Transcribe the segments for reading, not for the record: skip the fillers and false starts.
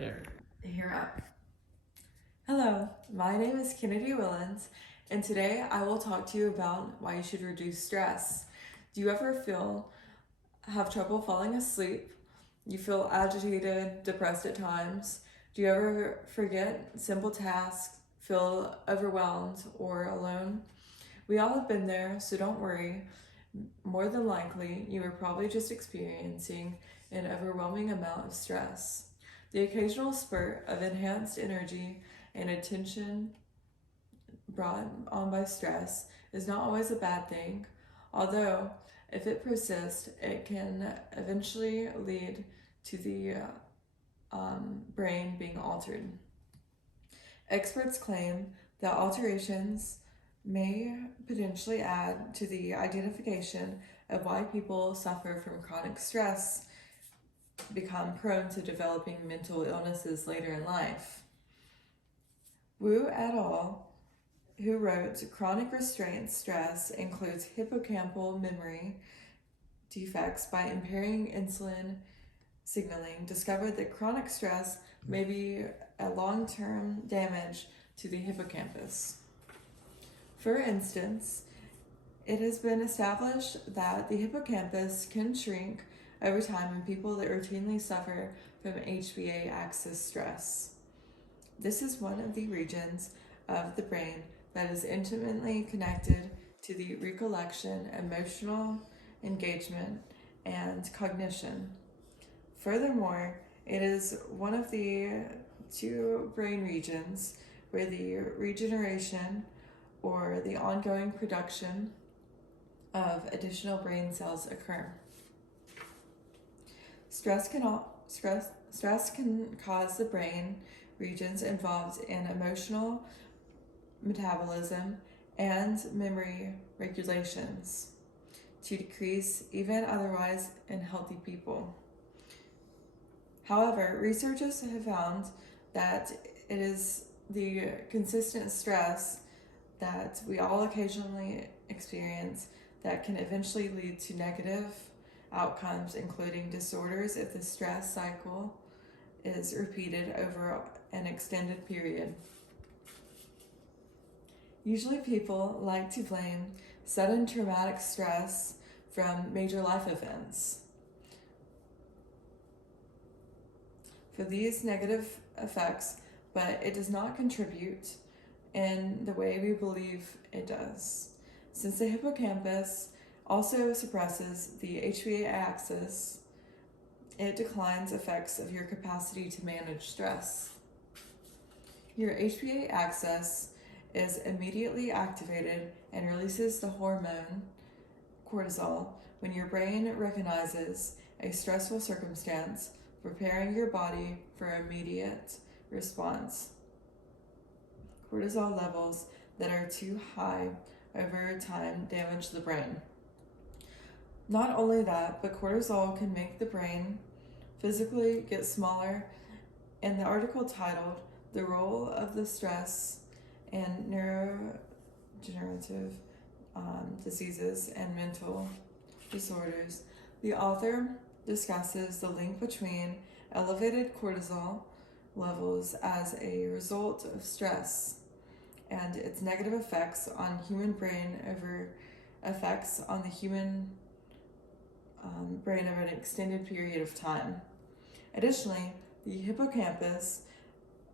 There. Here up. Hello, my name is Kennedy Willens, and today I will talk to you about why you should reduce stress. Do you ever have trouble falling asleep? You feel agitated, depressed at times? Do you ever forget simple tasks, feel overwhelmed or alone? We all have been there, so don't worry. More than likely, you are probably just experiencing an overwhelming amount of stress. The occasional spurt of enhanced energy and attention brought on by stress is not always a bad thing, although, if it persists, it can eventually lead to the brain being altered. Experts claim that alterations may potentially add to the identification of why people suffer from chronic stress, become prone to developing mental illnesses later in life. Wu et al., who wrote Chronic Restraint Stress Includes Hippocampal Memory Defects by Impairing Insulin Signaling, discovered that chronic stress may be a long-term damage to the hippocampus. For instance, it has been established that the hippocampus can shrink over time in people that routinely suffer from HPA axis stress. This is one of the regions of the brain that is intimately connected to the recollection, emotional engagement, and cognition. Furthermore, it is one of the two brain regions where the regeneration or the ongoing production of additional brain cells occur. Stress can cause the brain regions involved in emotional metabolism and memory regulations to decrease even otherwise in healthy people. However, researchers have found that it is the consistent stress that we all occasionally experience that can eventually lead to negative outcomes, including disorders if the stress cycle is repeated over an extended period. Usually people like to blame sudden traumatic stress from major life events for these negative effects, but it does not contribute in the way we believe it does. Since the hippocampus also suppresses the HPA axis, it declines effects of your capacity to manage stress. Your HPA axis is immediately activated and releases the hormone cortisol when your brain recognizes a stressful circumstance, preparing your body for immediate response. Cortisol levels that are too high over time damage the brain. Not only that, but cortisol can make the brain physically get smaller. In the article titled The Role of the Stress and Neurodegenerative Diseases and Mental Disorders, the author discusses the link between elevated cortisol levels as a result of stress and its negative effects on human brain over effects on the human brain over an extended period of time. Additionally, the hippocampus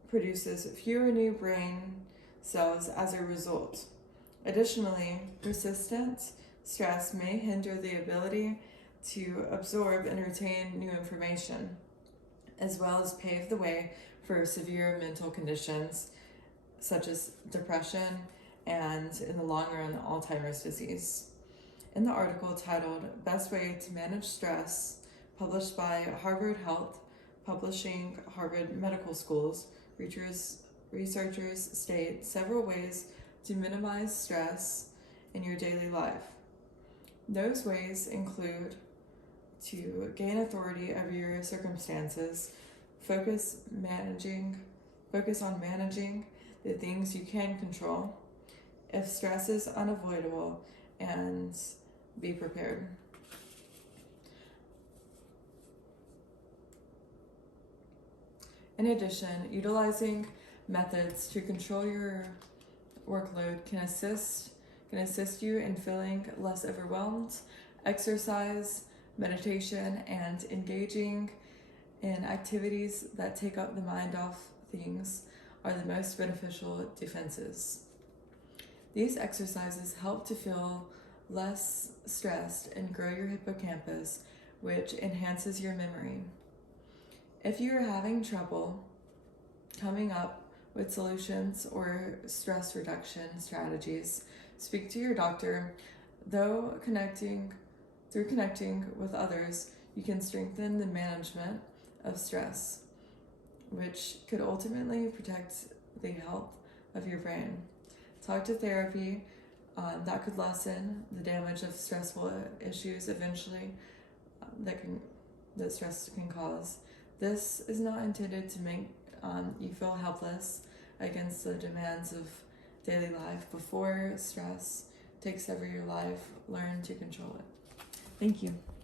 produces fewer new brain cells as a result. Additionally, persistent stress may hinder the ability to absorb and retain new information, as well as pave the way for severe mental conditions such as depression and, in the long run, Alzheimer's disease. In the article titled Best Way to Manage Stress, published by Harvard Health Publishing Harvard Medical Schools, researchers state several ways to minimize stress in your daily life. Those ways include to gain authority over your circumstances, focus on managing the things you can control, if stress is unavoidable, and be prepared. In addition, utilizing methods to control your workload can assist you in feeling less overwhelmed. Exercise, meditation, and engaging in activities that take up the mind off things are the most beneficial defenses. These exercises help to feel less stressed and grow your hippocampus, which enhances your memory. If you are having trouble coming up with solutions or stress reduction strategies, speak to your doctor. Through connecting with others, you can strengthen the management of stress, which could ultimately protect the health of your brain. Talk to therapy. That could lessen the damage of stressful issues eventually that stress can cause. This is not intended to make you feel helpless against the demands of daily life. Before stress takes over your life, learn to control it. Thank you.